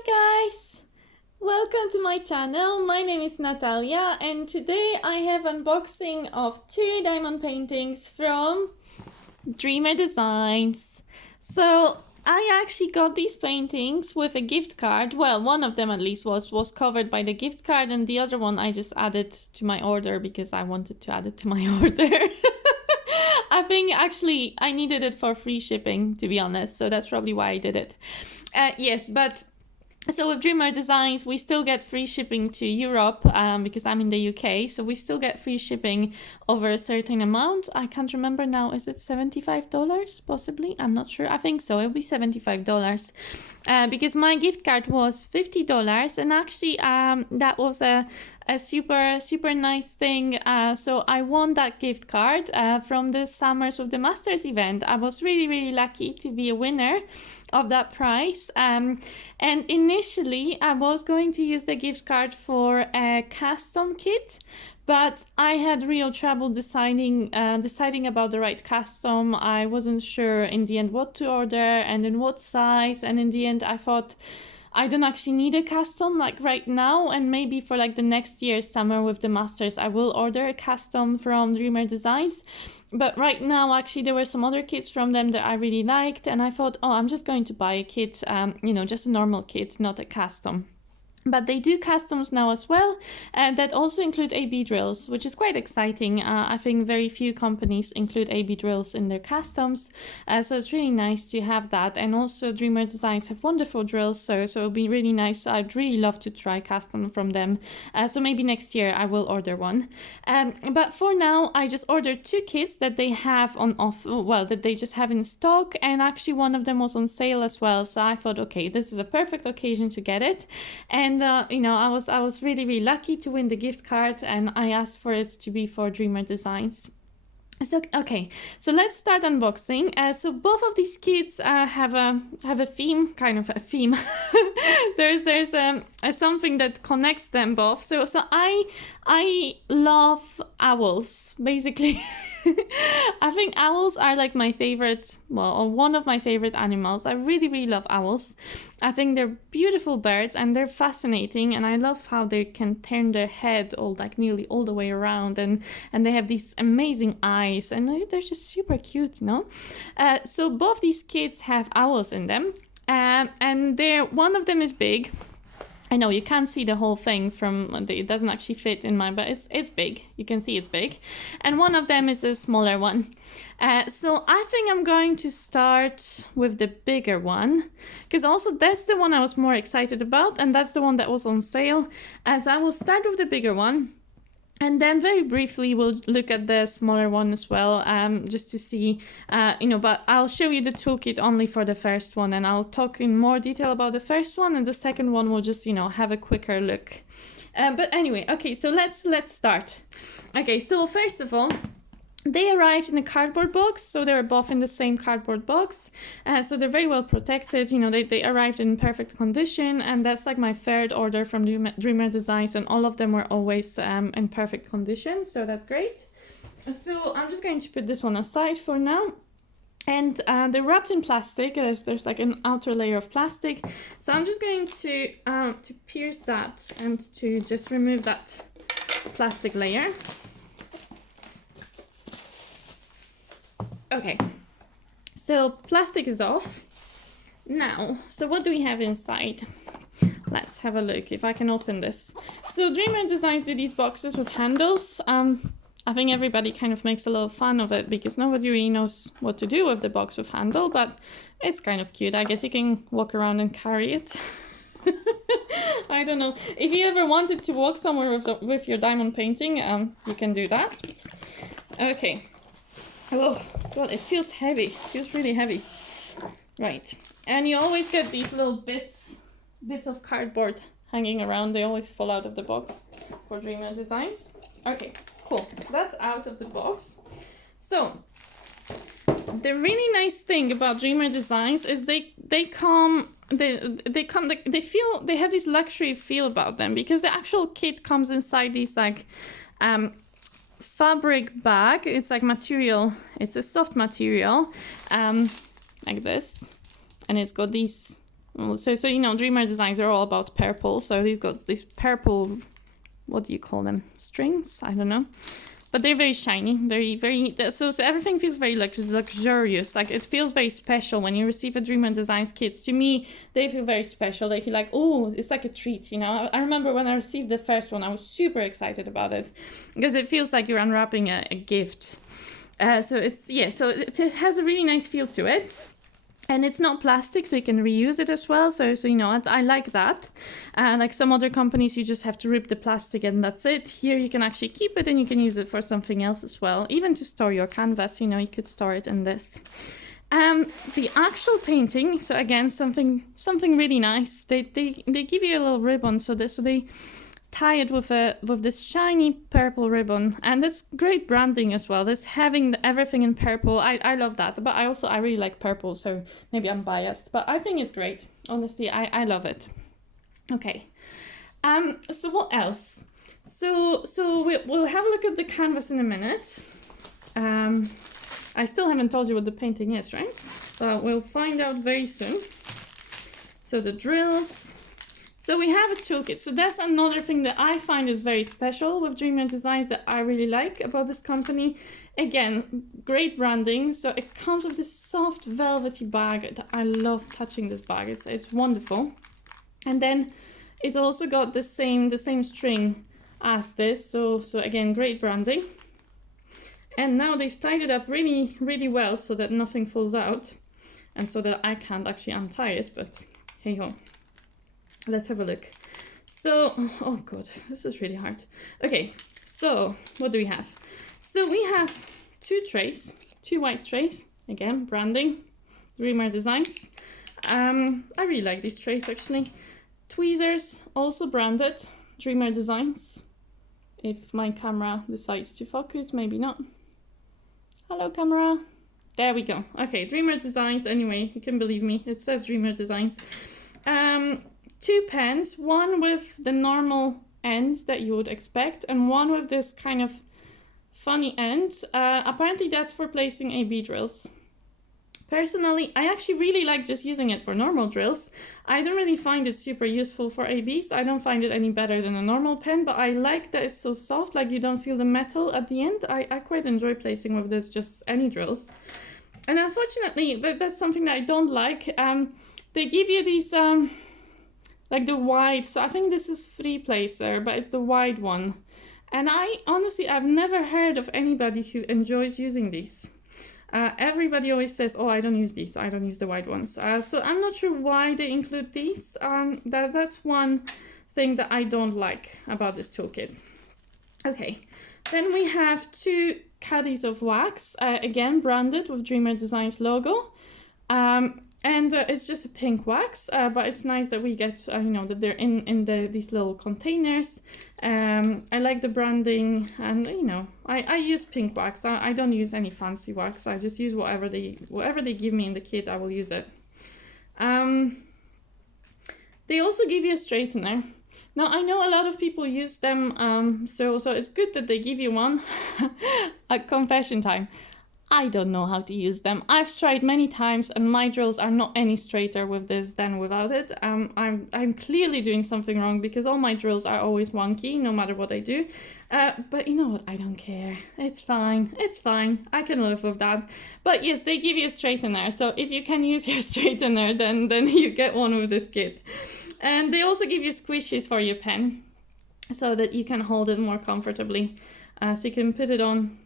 Hi guys! Welcome to my channel. My name is Natalia and today I have unboxing of 2 diamond paintings from Dreamer Designs. So I actually got these paintings with a gift card. Well, one of them at least was covered by the gift card, and the other one I just added to my order because I wanted to add it to my order. I think actually I needed it for free shipping, to be honest, so that's probably why I did it. Yes, but so with Dreamer Designs, we still get free shipping to Europe because I'm in the UK. So we still get free shipping over a certain amount. I can't remember now. Is it $75 possibly? I'm not sure. I think so. It'll be $75 because my gift card was $50. And actually that was a super nice thing. So I won that gift card from the Summers of the Masters event. I was really lucky to be a winner of that prize, and initially I was going to use the gift card for a custom kit, but I had real trouble deciding about the right custom. I wasn't sure in the end what to order and in what size, and in the end I thought I don't actually need a custom like right now, and maybe for like the next year's summer with the Masters I will order a custom from Dreamer Designs. But right now actually there were some other kits from them that I really liked, and I thought, oh, I'm just going to buy a kit, just a normal kit, not a custom. But they do customs now as well, and that also include AB drills, which is quite exciting. I think very few companies include AB drills in their customs, so it's really nice to have that. And also Dreamer Designs have wonderful drills, so it'll be really nice. I'd really love to try custom from them, so maybe next year I will order one. But for now I just ordered 2 kits that they have on offer, well, that they just have in stock, and actually one of them was on sale as well, so I thought, okay, this is a perfect occasion to get it. And I was really lucky to win the gift card, and I asked for it to be for Dreamer Designs. So okay, so let's start unboxing. So both of these kits have a theme, kind of a theme. there's something that connects them both. So I love owls, basically. I think owls are like my favorite, or one of my favorite animals. I really love owls. I think they're beautiful birds and they're fascinating, and I love how they can turn their head nearly all the way around, and they have these amazing eyes, and they're just super cute, no? So both these kits have owls in them, and one of them is big. I know you can't see the whole thing it doesn't actually fit in mine, but it's big. You can see it's big. And one of them is a smaller one. So I think I'm going to start with the bigger one, because also that's the one I was more excited about, and that's the one that was on sale. So I will start with the bigger one. And then very briefly, we'll look at the smaller one as well, just to see, but I'll show you the toolkit only for the first one, and I'll talk in more detail about the first one, and the second one we'll just, have a quicker look. But anyway, okay, so let's start. Okay, so first of all, they arrived in a cardboard box, so they were both in the same cardboard box. So they're very well protected. They arrived in perfect condition, and that's like my third order from Dreamer Designs, and all of them were always in perfect condition, so that's great. So I'm just going to put this one aside for now. And they're wrapped in plastic. There's like an outer layer of plastic. So I'm just going to pierce that and to just remove that plastic layer. Okay, so plastic is off. Now, so what do we have inside? Let's have a look if I can open this. So Dreamer Designs do these boxes with handles. I think everybody kind of makes a little fun of it because nobody really knows what to do with the box with handle, but it's kind of cute. I guess you can walk around and carry it. I don't know. If you ever wanted to walk somewhere with your diamond painting, you can do that. Okay. Oh god, it feels heavy. It feels really heavy. Right. And you always get these little bits of cardboard hanging around. They always fall out of the box for Dreamer Designs. Okay, cool. That's out of the box. So the really nice thing about Dreamer Designs is they have this luxury feel about them, because the actual kit comes inside these fabric bag. It's like material, it's a soft material, like this, and it's got these So you know, Dreamer Designs are all about purple. So they've got these purple, what do you call them? Strings? I don't know. But they're very shiny, very, so everything feels very luxurious. Like, it feels very special when you receive a Dreamer Designs kits. To me, they feel very special. They feel like, oh, it's like a treat, you know? I remember when I received the first one, I was super excited about it because it feels like you're unwrapping a gift. So it has a really nice feel to it. And it's not plastic, so you can reuse it as well. So you know, I like that. Like some other companies, you just have to rip the plastic and that's it. Here you can actually keep it and you can use it for something else as well. Even to store your canvas, you know, you could store it in this. The actual painting, so again, something really nice. They give you a little ribbon, so they tie it with this shiny purple ribbon, and that's great branding as well. This having everything in purple, I love that. But I really like purple, so maybe I'm biased, but I think it's great. Honestly, I love it. Okay, so what else? So we'll have a look at the canvas in a minute. I still haven't told you what the painting is, right? But we'll find out very soon. So the drills. So we have a toolkit. So that's another thing that I find is very special with Dreamer Designs that I really like about this company. Again, great branding. So it comes with this soft velvety bag. I love touching this bag. It's wonderful. And then it's also got the same string as this. So again, great branding. And now they've tied it up really, really well so that nothing falls out and so that I can't actually untie it, but hey ho. Let's have a look. So, oh god, this is really hard. Okay, so what do we have? So we have two white trays. Again, branding, Dreamer Designs. I really like these trays actually. Tweezers, also branded, Dreamer Designs. If my camera decides to focus, maybe not. Hello camera. There we go. Okay, Dreamer Designs. Anyway, you can believe me, it says Dreamer Designs. Two pens, one with the normal end that you would expect and one with this kind of funny end. Apparently that's for placing AB drills. Personally, I actually really like just using it for normal drills. I don't really find it super useful for ABs. I don't find it any better than a normal pen, but I like that it's so soft, like you don't feel the metal at the end. I quite enjoy placing with this just any drills. And unfortunately, that's something that I don't like. They give you these like the wide, so I think this is free placer, but it's the wide one. And I've never heard of anybody who enjoys using these. Everybody always says, oh, I don't use these, I don't use the wide ones. So I'm not sure why they include these. That's one thing that I don't like about this toolkit. Okay, then we have two caddies of wax, again branded with Dreamer Designs logo. And it's just a pink wax, but it's nice that we get, you know, that they're in these little containers. I like the branding, and you know, I use pink wax. I don't use any fancy wax. I just use whatever they give me in the kit. I will use it. They also give you a straightener. Now I know a lot of people use them, so it's good that they give you one. A confession time. I don't know how to use them. I've tried many times and my drills are not any straighter with this than without it. I'm clearly doing something wrong because all my drills are always wonky no matter what I do. But you know what? I don't care. It's fine. It's fine. I can live with that. But yes, they give you a straightener. So if you can use your straightener, then you get one with this kit. And they also give you squishies for your pen so that you can hold it more comfortably. So you can put it on.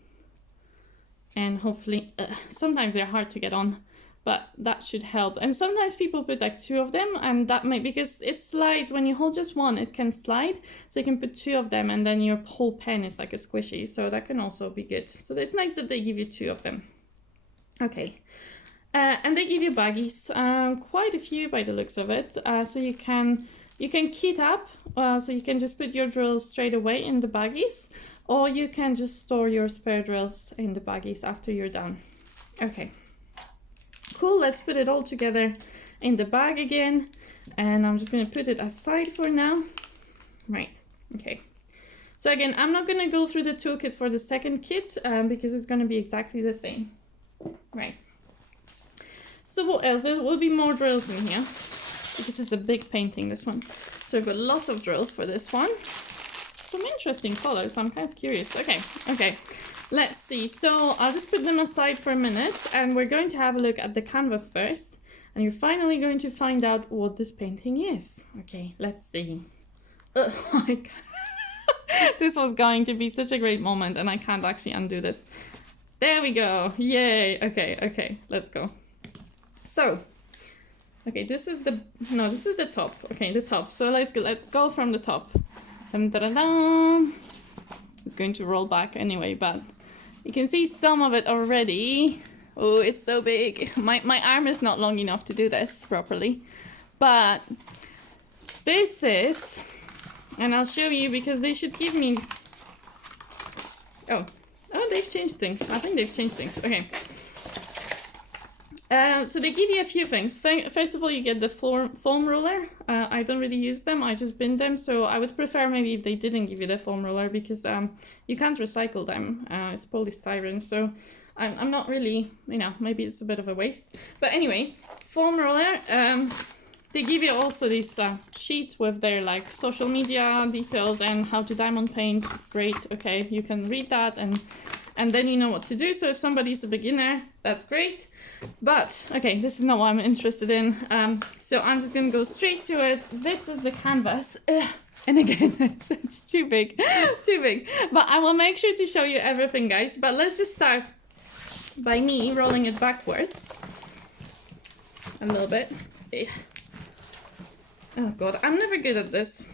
And hopefully, sometimes they're hard to get on, but that should help. And sometimes people put like two of them, and that may, because it slides, when you hold just one, it can slide. So you can put two of them and then your whole pen is like a squishy. So that can also be good. So it's nice that they give you two of them. Okay. And they give you baggies, quite a few by the looks of it. So you can kit up, so you can just put your drills straight away in the baggies. Or you can just store your spare drills in the baggies after you're done. Okay, cool. Let's put it all together in the bag again. And I'm just going to put it aside for now. Right, okay. So again, I'm not going to go through the toolkit for the second kit because it's going to be exactly the same. Right. So what else? There will be more drills in here. because it's a big painting, this one. So I've got lots of drills for this one. Some interesting colors, I'm kind of curious. Okay, let's see. So I'll just put them aside for a minute and we're going to have a look at the canvas first. And you're finally going to find out what this painting is. Okay, let's see. Oh my God. This was going to be such a great moment and I can't actually undo this. There we go. Yay. Okay, let's go. So, okay, this is the top. Okay, the top. So let's go from the top. Dun, dun, dun, dun. It's going to roll back anyway, but you can see some of it already. Oh, it's so big. My arm is not long enough to do this properly. But this is, and I'll show you because they should give me, oh, they've changed things. I think they've changed things. Okay. So they give you a few things. First of all, you get the foam roller. I don't really use them. I just bin them. So I would prefer maybe if they didn't give you the foam roller because you can't recycle them. It's polystyrene. So I'm not really, maybe it's a bit of a waste. But anyway, foam roller. They give you also this sheet with their like social media details and how to diamond paint. Great. Okay, you can read that and then you know what to do. So if somebody's a beginner, that's great. But okay, this is not what I'm interested in. So I'm just gonna go straight to it. This is the canvas. And again, it's too big, too big. But I will make sure to show you everything, guys. But let's just start by me rolling it backwards a little bit. Oh God, I'm never good at this.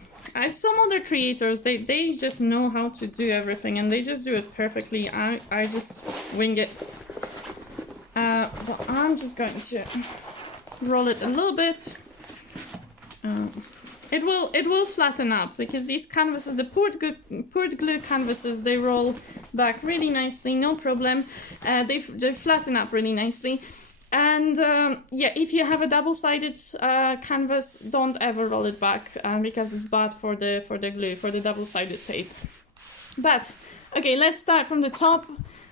Some other creators, they just know how to do everything and they just do it perfectly. I just wing it. But I'm just going to roll it a little bit. It will flatten up because these canvases, the poured glue canvases, they roll back really nicely, no problem. They flatten up really nicely. And yeah, if you have a double-sided canvas, don't ever roll it back because it's bad for the glue, for the double-sided tape. But okay, let's start from the top.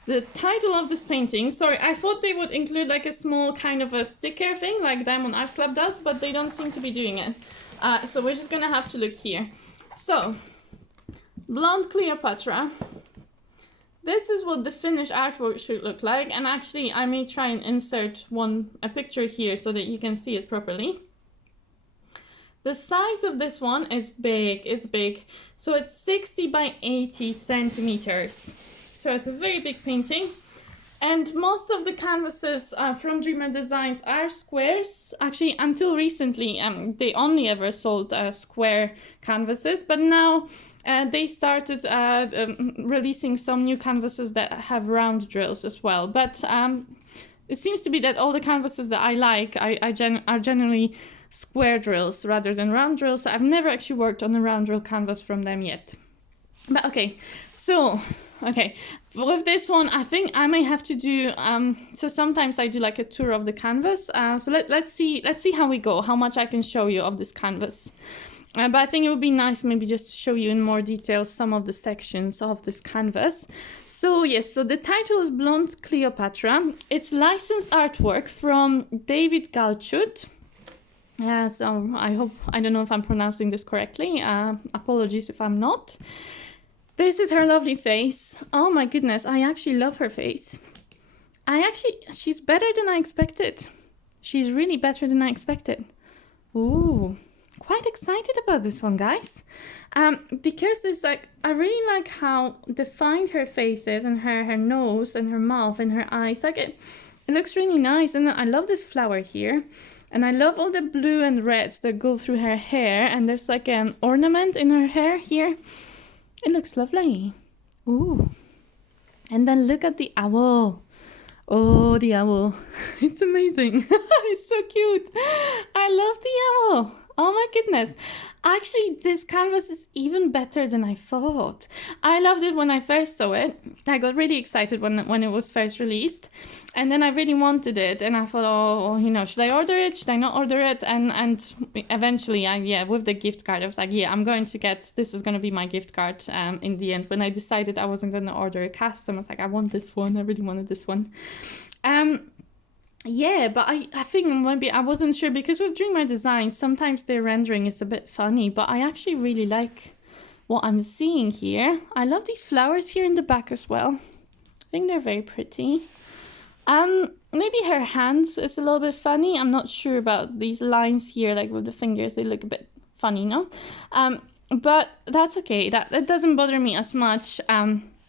The title of this painting, sorry, I thought they would include like a small kind of a sticker thing like Diamond Art Club does, but they don't seem to be doing it. So we're just gonna have to look here. So, Blonde Cleopatra. This is what the finished artwork should look like, and actually I may try and insert a picture here so that you can see it properly. The size of this one is big, it's big. So it's 60 by 80 centimeters. So it's a very big painting. And most of the canvases from Dreamer Designs are squares. Actually, until recently, they only ever sold square canvases, but now they started releasing some new canvases that have round drills as well. But it seems to be that all the canvases that I like are generally square drills rather than round drills. So I've never actually worked on a round drill canvas from them yet. But okay, so okay, with this one, I think I may have to do, so sometimes I do like a tour of the canvas. So let's see how we go, how much I can show you of this canvas. But I think it would be nice maybe just to show you in more detail some of the sections of this canvas. So yes, so the title is Blonde Cleopatra. It's licensed artwork from David Galchutt. So I don't know if I'm pronouncing this correctly. Apologies if I'm not. This is her lovely face. Oh my goodness, I actually love her face. She's better than I expected. She's really better than I expected. Ooh, quite excited about this one, guys. Because there's like, I really like how defined her face is, and her nose and her mouth and her eyes. Like it looks really nice. And I love this flower here. And I love all the blue and reds that go through her hair. And there's like an ornament in her hair here. It looks lovely. Ooh. And then look at the owl. Oh, the owl. It's amazing. It's so cute. I love the owl. Oh my goodness. Actually, this canvas is even better than I thought. I loved it when I first saw it. I got really excited when it was first released. And then I really wanted it. And I thought, oh, should I order it? Should I not order it? And eventually, with the gift card, I was like, yeah, I'm going to this is going to be my gift card in the end. When I decided I wasn't going to order a custom, I was like, I want this one. I really wanted this one. Yeah, but I think maybe I wasn't sure because with Dreamer Designs, sometimes their rendering is a bit funny, but I actually really like what I'm seeing here. I love these flowers here in the back as well. I think they're very pretty. Maybe her hands is a little bit funny. I'm not sure about these lines here, like with the fingers, they look a bit funny, no? But that's okay. That doesn't bother me as much.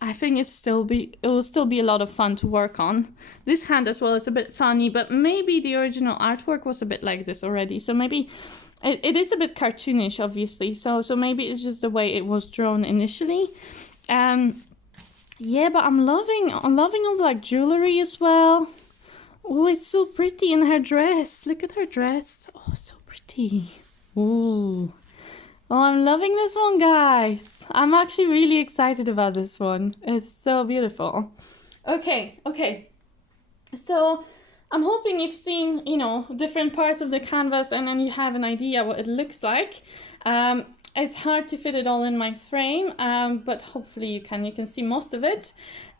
I think it will still be a lot of fun to work on. This hand as well is a bit funny, but maybe the original artwork was a bit like this already. So maybe it is a bit cartoonish, obviously. So maybe it's just the way it was drawn initially. Yeah, but I'm loving all the like jewelry as well. Oh, it's so pretty in her dress. Look at her dress. Oh, so pretty. Ooh. Oh, I'm loving this one, guys. I'm actually really excited about this one. It's so beautiful. Okay. So I'm hoping you've seen, different parts of the canvas and then you have an idea what it looks like. It's hard to fit it all in my frame, but hopefully you can see most of it.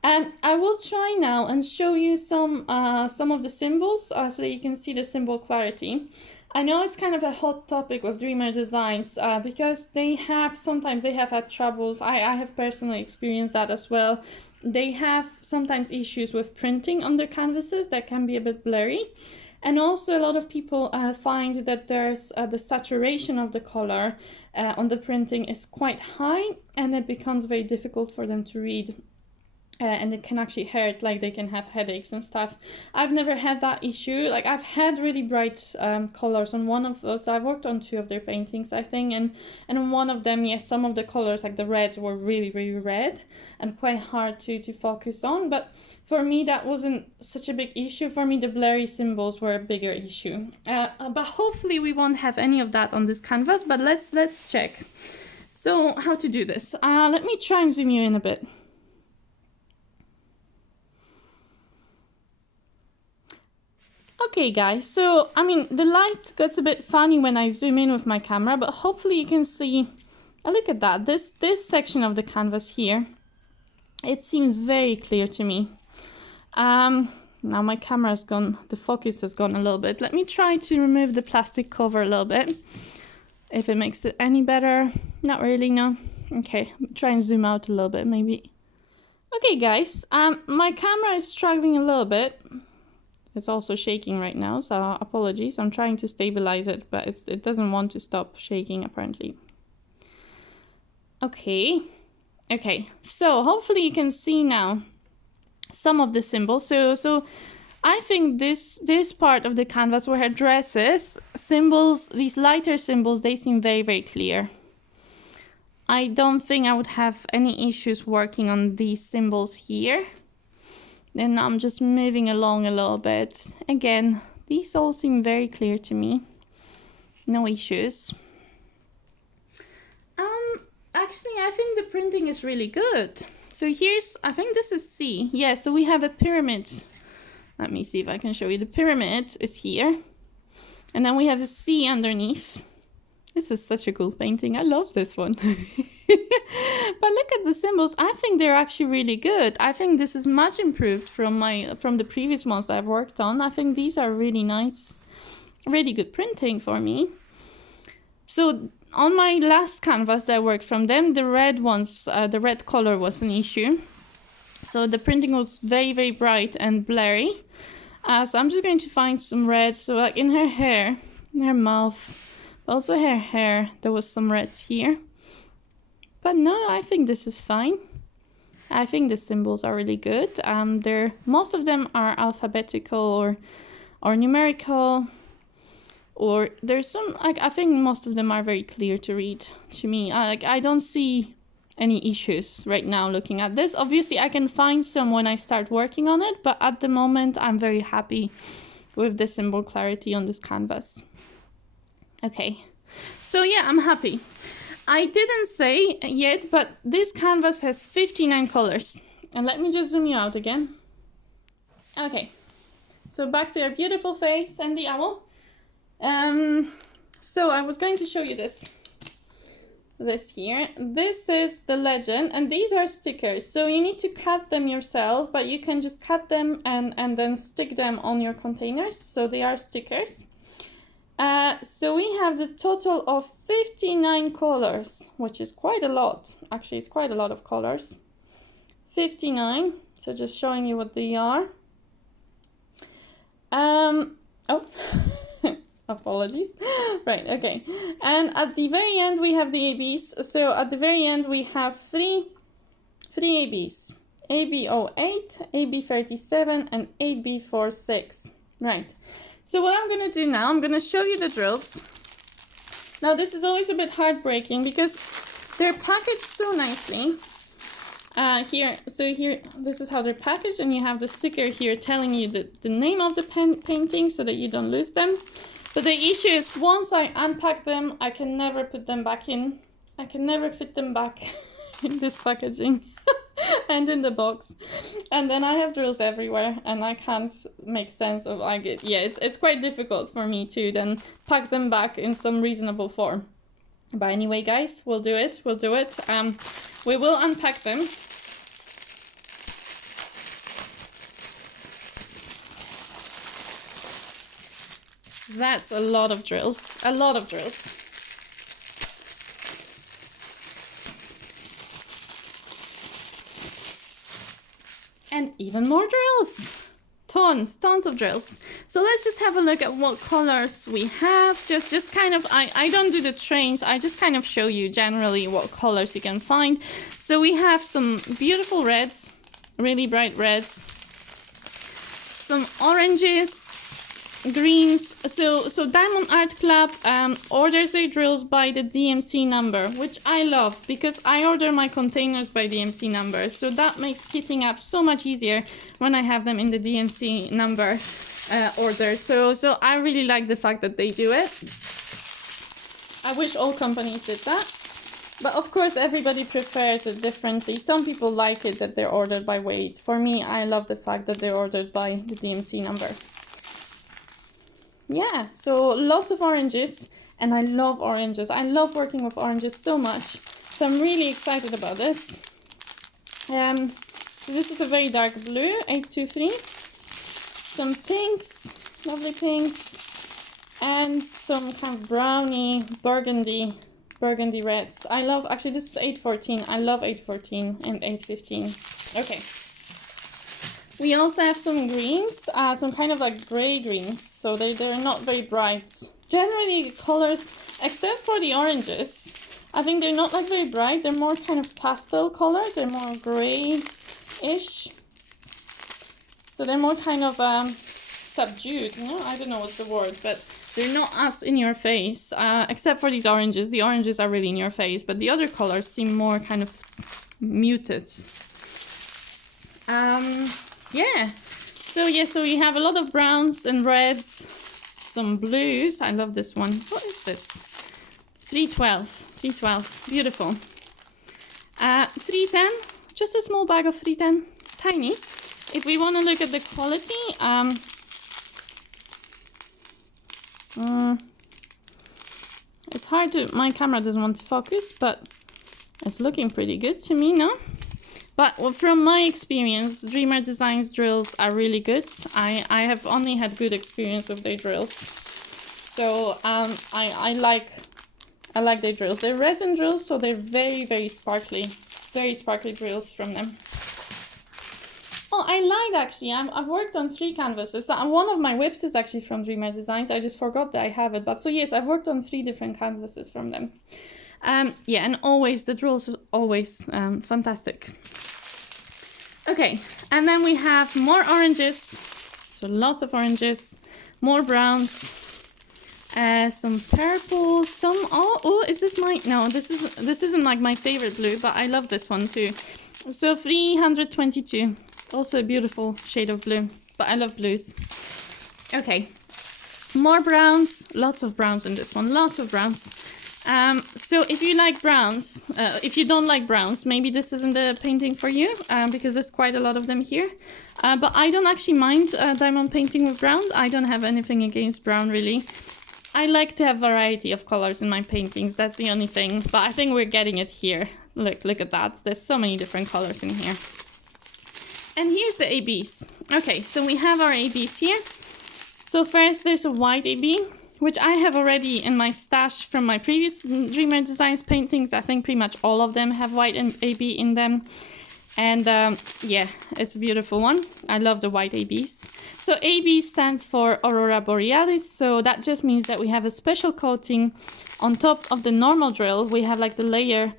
I will try now and show you some of the symbols so that you can see the symbol clarity. I know it's kind of a hot topic with Dreamer Designs because sometimes they have had troubles. I have personally experienced that as well. They have sometimes issues with printing on their canvases that can be a bit blurry. And also a lot of people find that there's the saturation of the color on the printing is quite high and it becomes very difficult for them to read. And it can actually hurt, like they can have headaches and stuff. I've never had that issue. Like I've had really bright colors on one of those. I've worked on 2 of their paintings, I think, and on one of them, yes, some of the colors, like the reds, were really, really red and quite hard to focus on. But for me, that wasn't such a big issue. For me, the blurry symbols were a bigger issue. But hopefully we won't have any of that on this canvas, but let's check. So how to do this? Let me try and zoom you in a bit. Okay guys, so I mean the light gets a bit funny when I zoom in with my camera, but hopefully you can see, look at that, this section of the canvas here, it seems very clear to me. Now my camera's gone, the focus has gone a little bit. Let me try to remove the plastic cover a little bit, if it makes it any better. Not really, no. Okay, try and zoom out a little bit maybe. Okay guys, my camera is struggling a little bit. It's also shaking right now, so apologies. I'm trying to stabilize it, but it doesn't want to stop shaking apparently. Okay, so hopefully you can see now some of the symbols. So I think this part of the canvas where her dress is, symbols, these lighter symbols, they seem very, very clear. I don't think I would have any issues working on these symbols here. Then I'm just moving along a little bit. Again, these all seem very clear to me. No issues. Actually, I think the printing is really good. So I think this is C. Yeah, so we have a pyramid. Let me see if I can show you. The pyramid is here. And then we have a C underneath. This is such a cool painting. I love this one. But look at the symbols. I think they're actually really good. I think this is much improved from the previous ones that I've worked on. I think these are really nice, really good printing for me. So on my last canvas that I worked from them, the red ones, the red color was an issue. So the printing was very, very bright and blurry. So I'm just going to find some reds. So like in her hair, in her mouth, also her hair, there was some reds here. But no, I think this is fine. I think the symbols are really good. Most of them are alphabetical or numerical, or there's some, like, I think most of them are very clear to read to me. I don't see any issues right now looking at this. Obviously I can find some when I start working on it, but at the moment I'm very happy with the symbol clarity on this canvas. Okay, so yeah, I'm happy. I didn't say yet, but this canvas has 59 colors. And let me just zoom you out again. Okay, so back to your beautiful face and the owl. So I was going to show you this. this here. This is the legend, and these are stickers. So you need to cut them yourself, but you can just cut them and then stick them on your containers. So they are stickers. So we have the total of 59 colors, which is quite a lot. Actually, it's quite a lot of colors. 59. So just showing you what they are. Oh, apologies. Right, okay. And at the very end, we have the ABs. So at the very end, we have three ABs. AB08, AB37, and AB46. Right. So what I'm going to do now, I'm going to show you the drills. Now, this is always a bit heartbreaking because they're packaged so nicely. Here, this is how they're packaged, and you have the sticker here telling you the name of the painting so that you don't lose them. But the issue is once I unpack them, I can never put them back in. I can never fit them back in this packaging and in the box. And then I have drills everywhere, and I can't make sense of it's quite difficult for me to then pack them back in some reasonable form. But anyway, guys, we'll do it. We will unpack them. That's a lot of drills. A lot of drills. And even more drills. Tons of drills. So let's just have a look at what colors we have. Just kind of, I don't do the trains. I just kind of show you generally what colors you can find. So we have some beautiful reds, really bright reds. Some oranges, greens. So Diamond Art Club orders their drills by the DMC number, which I love because I order my containers by DMC number. So that makes kitting up so much easier when I have them in the DMC number order. So I really like the fact that they do it. I wish all companies did that. But of course, everybody prefers it differently. Some people like it that they're ordered by weight. For me, I love the fact that they're ordered by the DMC number. Yeah, so lots of oranges, and I love oranges. I love working with oranges so much. So I'm really excited about this. This is a very dark blue, 823. Some pinks, lovely pinks, and some kind of browny burgundy reds. I love, actually this is 814. I love 814 and 815. Okay. We also have some greens, some kind of like gray greens, so they're not very bright. Generally, the colors, except for the oranges, I think they're not like very bright. They're more kind of pastel colors. They're more gray-ish. So they're more kind of subdued. You know? I don't know what's the word, but they're not as in your face. Except for these oranges. The oranges are really in your face, but the other colors seem more kind of muted. Yeah, so we have a lot of browns and reds, some blues. I love this one. What is this? 312, beautiful. 310, just a small bag of 310, tiny. If we want to look at the quality, it's hard to, my camera doesn't want to focus, but it's looking pretty good to me, no? But from my experience, Dreamer Designs drills are really good. I have only had good experience with their drills. So I like their drills. They're resin drills, so they're very sparkly drills from them. Oh, I lied actually. I've worked on 3 canvases. So one of my whips is actually from Dreamer Designs. I just forgot that I have it. But so yes, I've worked on 3 different canvases from them. Yeah, and always the drills are always fantastic. Okay, and then we have more oranges, so lots of oranges, more browns, some purples, some is this my, no, this isn't like my favorite blue, but I love this one too. So 322, also a beautiful shade of blue, but I love blues. Okay, more browns, lots of browns in this one, lots of browns. So if you like browns, if you don't like browns, maybe this isn't the painting for you, because there's quite a lot of them here. But I don't actually mind diamond painting with brown. I don't have anything against brown really. I like to have variety of colors in my paintings. That's the only thing. But I think we're getting it here. Look at that. There's so many different colors in here. And here's the ABs. Okay, so we have our ABs here. So first there's a white AB, which I have already in my stash from my previous Dreamer Designs paintings. I think pretty much all of them have white and AB in them. And yeah, it's a beautiful one. I love the white ABs. So AB stands for Aurora Borealis. So that just means that we have a special coating on top of the normal drill. We have like the layer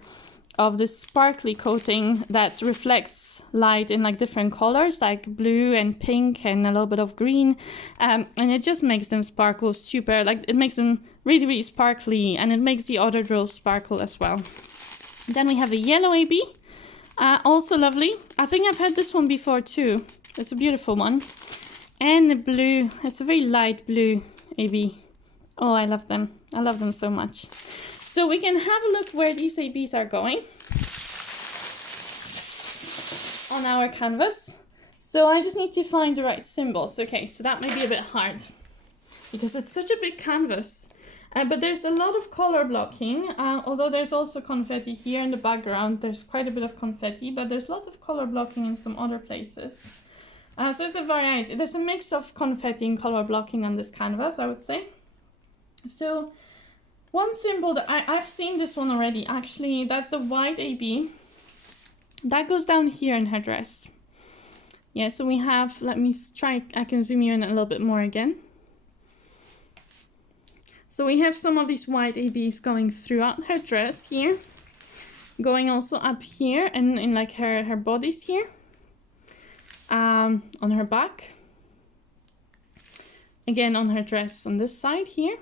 of the sparkly coating that reflects light in like different colors, like blue and pink and a little bit of green. And it just makes them sparkle super, like it makes them really, really sparkly, and it makes the other drills sparkle as well. Then we have a yellow AB. Also lovely. I think I've had this one before too. It's a beautiful one. And the blue. It's a very light blue AB. Oh, I love them. I love them so much. So we can have a look where these ABs are going on our canvas. So I just need to find the right symbols. Okay, so that may be a bit hard because it's such a big canvas. But there's a lot of color blocking, although there's also confetti here in the background. There's quite a bit of confetti, but there's lots of color blocking in some other places. So it's a variety. There's a mix of confetti and color blocking on this canvas, I would say. So one symbol that I've seen this one already, actually, that's the white AB. That goes down here in her dress. Yeah, so we have, let me try, I can zoom you in a little bit more again. So we have some of these white ABs going throughout her dress here, going also up here and in like her bodice here, on her back, again on her dress on this side here.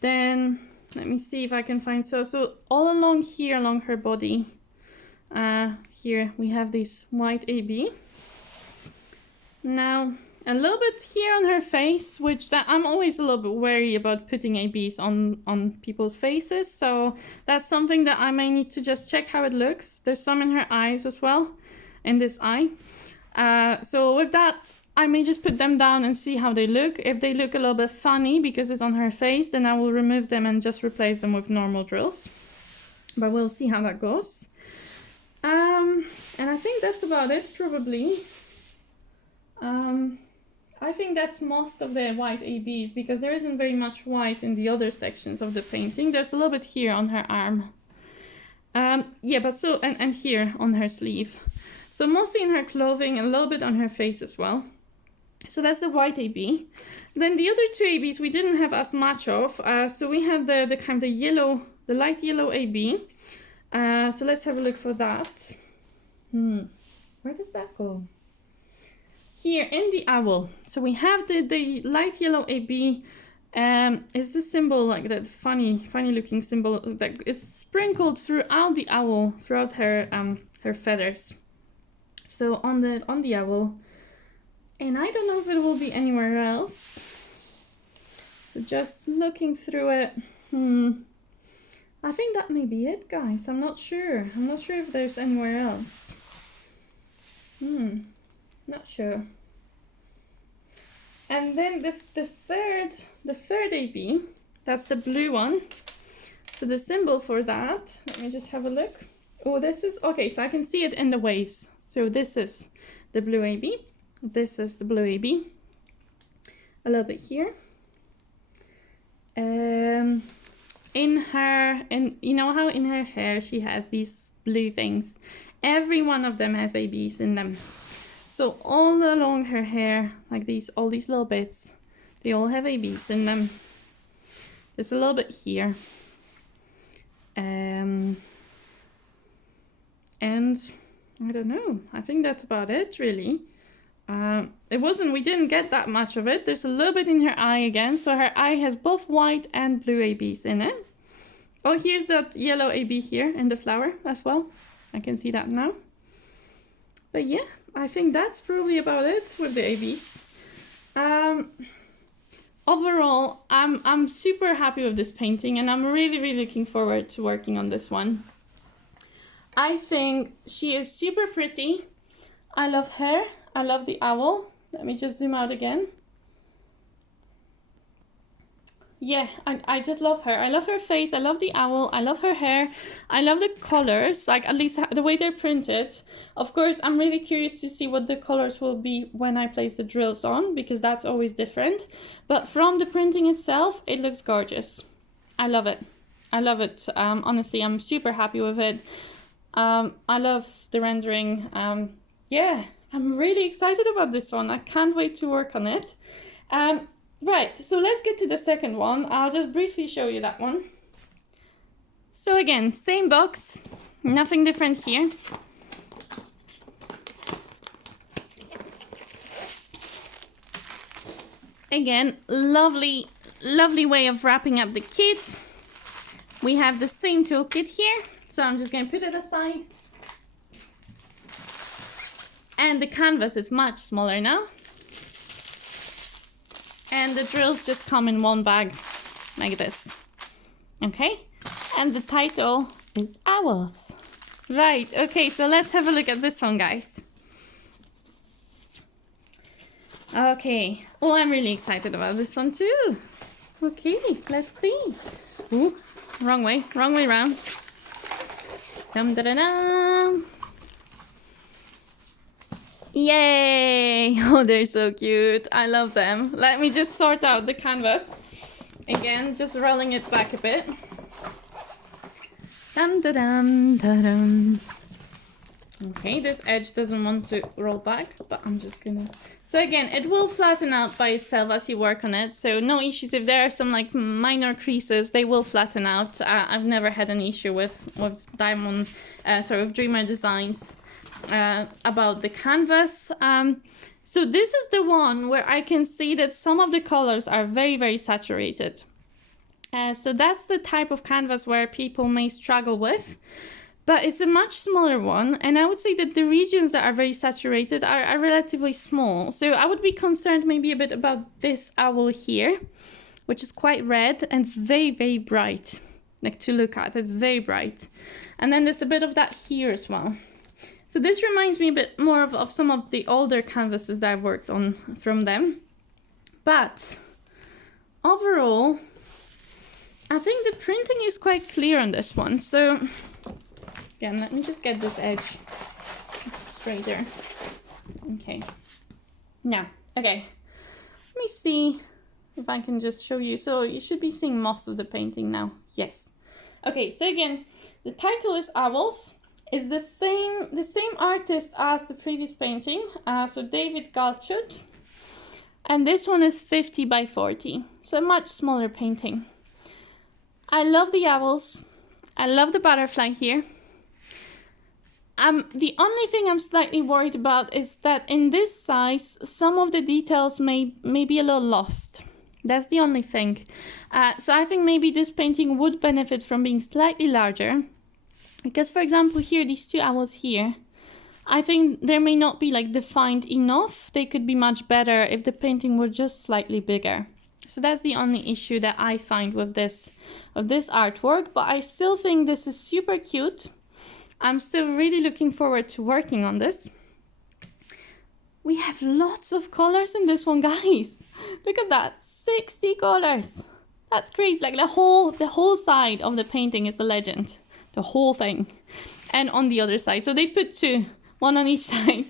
Then let me see if I can find, so all along here, along her body, here we have this white AB. Now a little bit here on her face, which that I'm always a little bit wary about putting ABs on people's faces. So that's something that I may need to just check how it looks. There's some in her eyes as well, in this eye. So with that, I may just put them down and see how they look. If they look a little bit funny because it's on her face, then I will remove them and just replace them with normal drills. But we'll see how that goes. And I think that's about it, probably. I think that's most of the white ABs because there isn't very much white in the other sections of the painting. There's a little bit here on her arm. Yeah, but so, and here on her sleeve. So mostly in her clothing and a little bit on her face as well. So that's the white AB. Then the other two ABs we didn't have as much of. So we had the kind of the yellow, the light yellow AB. So let's have a look for that. Where does that go? Here in the owl. So we have the light yellow AB. Is the symbol like that funny looking symbol that is sprinkled throughout the owl, throughout her feathers. So on the owl. And I don't know if it will be anywhere else. So just looking through it. I think that may be it, guys. I'm not sure. I'm not sure if there's anywhere else. Not sure. And then the third AB, that's the blue one. So the symbol for that, let me just have a look. Oh, this is, okay, so I can see it in the waves. So this is the blue AB. This is the blue AB. A little bit here. You know how in her hair she has these blue things? Every one of them has ABs in them. So all along her hair, like all these little bits, they all have ABs in them. There's a little bit here. And I don't know, I think that's about it really. We didn't get that much of it. There's a little bit in her eye again. So her eye has both white and blue ABs in it. Oh, here's that yellow AB here in the flower as well. I can see that now. But yeah, I think that's probably about it with the ABs. Overall, I'm super happy with this painting and I'm really looking forward to working on this one. I think she is super pretty. I love her. I love the owl. Let me just zoom out again. Yeah, I just love her. I love her face. I love the owl. I love her hair. I love the colors, like at least the way they're printed. Of course, I'm really curious to see what the colors will be when I place the drills on, because that's always different. But from the printing itself, it looks gorgeous. I love it. I love it. Honestly, I'm super happy with it. I love the rendering. Yeah, I'm really excited about this one. I can't wait to work on it. Right, so let's get to the second one. I'll just briefly show you that one. So again, same box, nothing different here. Again, lovely way of wrapping up the kit. We have the same toolkit here, so I'm just going to put it aside. And the canvas is much smaller now. And the drills just come in one bag, like this. Okay? And the title is Owls. Right, okay, so let's have a look at this one, guys. Okay. Oh, I'm really excited about this one too. Okay, let's see. Ooh, wrong way round. Dum da da dum. Yay! Oh, they're so cute. I love them. Let me just sort out the canvas. Again, just rolling it back a bit. Dum da dum da dum. Okay, this edge doesn't want to roll back, but I'm just gonna... So again, it will flatten out by itself as you work on it, so no issues. If there are some like minor creases, they will flatten out. I've never had an issue with diamond, with Dreamer Designs about the canvas. So this is the one where I can see that some of the colors are very, very saturated. So that's the type of canvas where people may struggle with. But it's a much smaller one, and I would say that the regions that are very saturated are relatively small. So I would be concerned maybe a bit about this owl here, which is quite red and it's very, very bright, like to look at. It's very bright. And then there's a bit of that here as well. So this reminds me a bit more of some of the older canvases that I've worked on from them. But overall, I think the printing is quite clear on this one. So again, let me just get this edge straighter. Okay. Now, okay. Let me see if I can just show you. So you should be seeing most of the painting now. Yes. Okay, so again, the title is Owls. It's the same artist as the previous painting. So David Galchutt. And this one is 50 by 40. So a much smaller painting. I love the owls. I love the butterfly here. The only thing I'm slightly worried about is that in this size, some of the details may be a little lost. That's the only thing. So I think maybe this painting would benefit from being slightly larger. Because, for example, here, these two owls here, I think they may not be like defined enough. They could be much better if the painting were just slightly bigger. So that's the only issue that I find with this artwork. But I still think this is super cute. I'm still really looking forward to working on this. We have lots of colors in this one, guys. Look at that, 60 colors. That's crazy. Like the whole side of the painting is a legend. The whole thing. And on the other side. So they've put two, one on each side.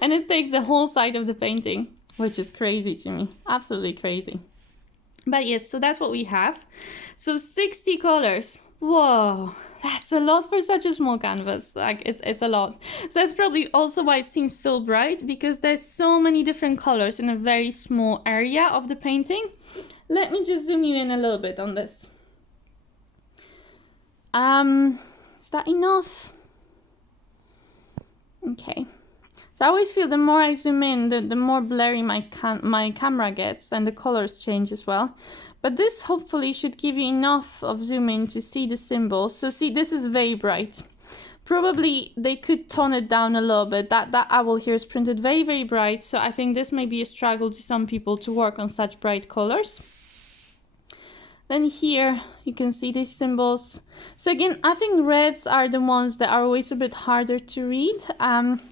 And it takes the whole side of the painting, which is crazy to me. Absolutely crazy. But yes, so that's what we have. So 60 colors. Whoa, that's a lot for such a small canvas. Like it's a lot. So that's probably also why it seems so bright, because there's so many different colors in a very small area of the painting. Let me just zoom you in a little bit on this. Is that enough? Okay. So I always feel the more I zoom in, the more blurry my camera gets, and the colors change as well. But this hopefully should give you enough of zoom in to see the symbols. So see, this is very bright. Probably they could tone it down a little bit. That owl here is printed very, very bright. So I think this may be a struggle to some people to work on such bright colors. Then here you can see these symbols. So again, I think reds are the ones that are always a bit harder to read,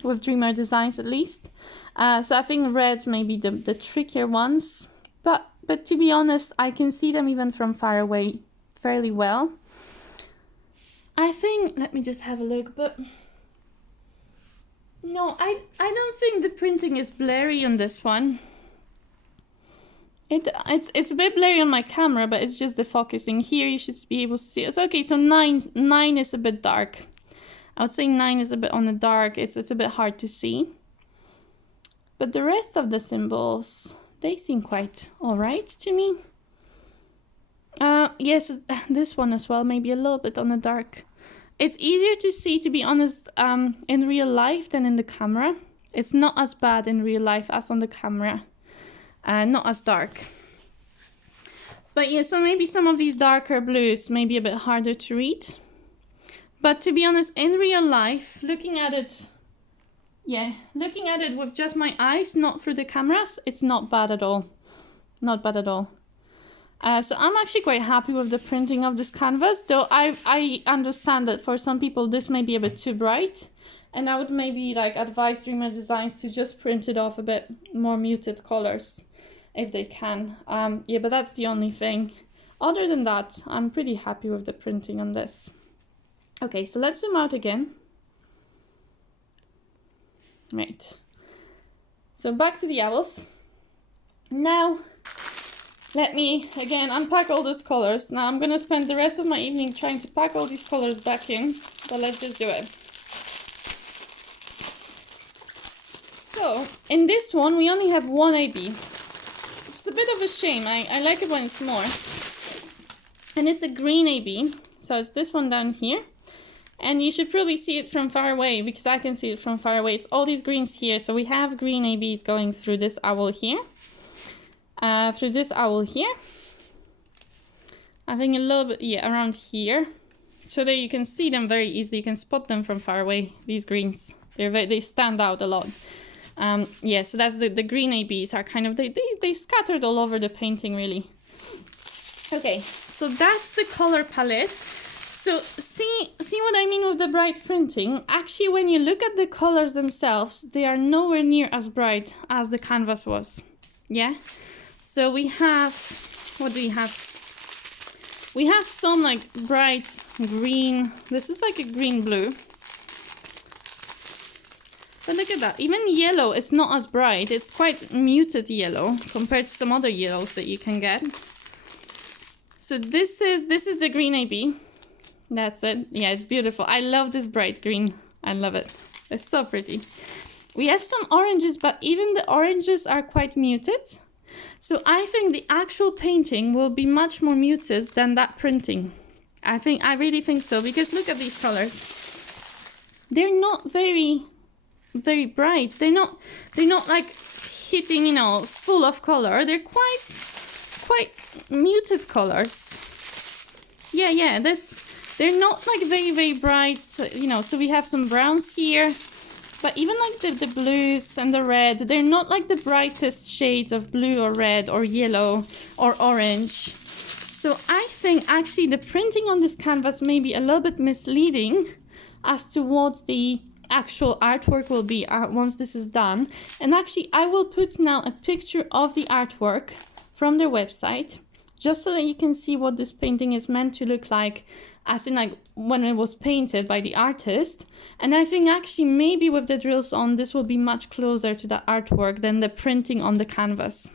with Dreamer Designs at least. So I think reds may be the trickier ones. But but to be honest, I can see them even from far away fairly well. I think, let me just have a look, but no, I don't think the printing is blurry on this one. It's a bit blurry on my camera, but it's just the focusing. Here you should be able to see it. So, okay, so 9 is a bit dark. I would say 9 is a bit on the dark. It's a bit hard to see. But the rest of the symbols, they seem quite all right to me. Yes, this one as well, maybe a little bit on the dark. It's easier to see, to be honest, in real life than in the camera. It's not as bad in real life as on the camera. Not as dark. But yeah, so maybe some of these darker blues may be a bit harder to read. But to be honest, in real life, looking at it with just my eyes, not through the cameras, it's not bad at all. Not bad at all. So I'm actually quite happy with the printing of this canvas, though I understand that for some people this may be a bit too bright. And I would maybe like advise Dreamer Designs to just print it off a bit more muted colors if they can. Yeah, but that's the only thing. Other than that, I'm pretty happy with the printing on this. Okay, so let's zoom out again. Right. So back to the owls. Now, let me again unpack all those colors. Now I'm gonna spend the rest of my evening trying to pack all these colors back in, but let's just do it. So, in this one, we only have one AB, which is a bit of a shame. I like it when it's more. And it's a green AB, so it's this one down here. And you should probably see it from far away, because I can see it from far away. It's all these greens here, so we have green ABs going through this owl here. I think a little bit, yeah, around here. So that you can see them very easily. You can spot them from far away, these greens. They stand out a lot. Yeah, so that's the green ABs are kind of, they scattered all over the painting, really. Okay, so that's the color palette. So see what I mean with the bright printing? Actually, when you look at the colors themselves, they are nowhere near as bright as the canvas was. Yeah? So we have, what do we have? We have some like bright green. This is like a green blue. But look at that, even yellow is not as bright. It's quite muted yellow compared to some other yellows that you can get. So this is the green AB. That's it. Yeah, it's beautiful. I love this bright green. I love it. It's so pretty. We have some oranges, but even the oranges are quite muted. So I think the actual painting will be much more muted than that printing. I really think so, because look at these colors. They're not very bright. They're not like hitting, you know, full of color. They're quite muted colors. Yeah, they're not like very bright, you know. So we have some browns here, but even like the blues and the red, they're not like the brightest shades of blue or red or yellow or orange. So I think actually the printing on this canvas may be a little bit misleading as to what the actual artwork will be once this is done. And actually I will put now a picture of the artwork from their website, just so that you can see what this painting is meant to look like, as in like when it was painted by the artist. And I think actually maybe with the drills on, this will be much closer to the artwork than the printing on the canvas.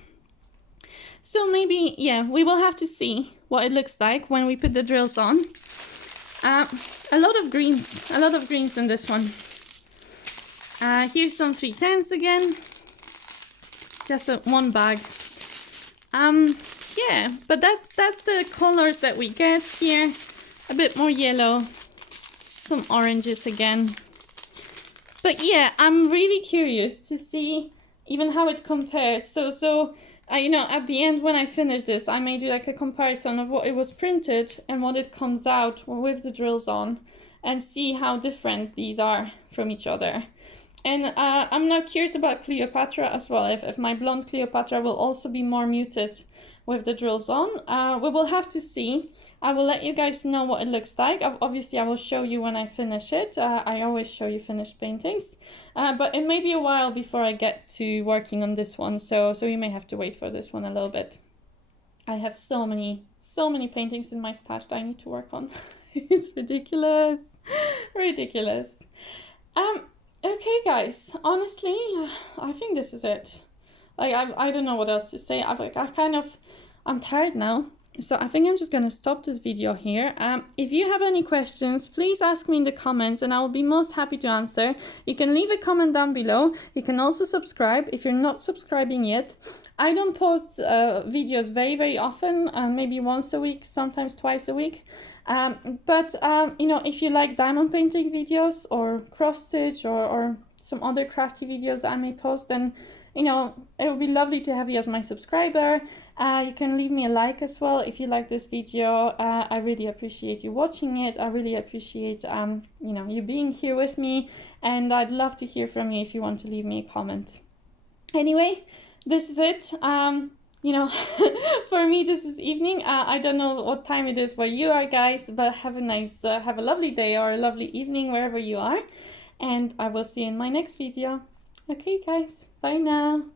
So maybe, yeah, we will have to see what it looks like when we put the drills on. A lot of greens in this one. Here's some 310s again. Just one bag. Yeah, but that's the colors that we get here. A bit more yellow, some oranges again. But yeah, I'm really curious to see even how it compares. So you know, at the end when I finish this, I may do like a comparison of what it was printed and what it comes out with the drills on, and see how different these are from each other. And I'm now curious about Cleopatra as well, if my blonde Cleopatra will also be more muted with the drills on. We will have to see. I will let you guys know what it looks like. Obviously, I will show you when I finish it. I always show you finished paintings. But it may be a while before I get to working on this one, so you may have to wait for this one a little bit. I have so many paintings in my stash that I need to work on. It's ridiculous. Ridiculous. Okay guys, honestly, I think this is it. Like, I don't know what else to say. I'm tired now. So I think I'm just gonna stop this video here. If you have any questions, please ask me in the comments and I will be most happy to answer. You can leave a comment down below. You can also subscribe if you're not subscribing yet. I don't post videos very often, maybe once a week, sometimes twice a week. But you know, if you like diamond painting videos or cross stitch or some other crafty videos that I may post, then you know, it would be lovely to have you as my subscriber. You can leave me a like as well if you like this video. I really appreciate you watching it. I really appreciate you know, you being here with me, and I'd love to hear from you if you want to leave me a comment. Anyway, this is it. You know, for me this is evening. I don't know what time it is where you are, guys, but have a lovely day or a lovely evening wherever you are, and I will see you in my next video. Okay guys, bye now.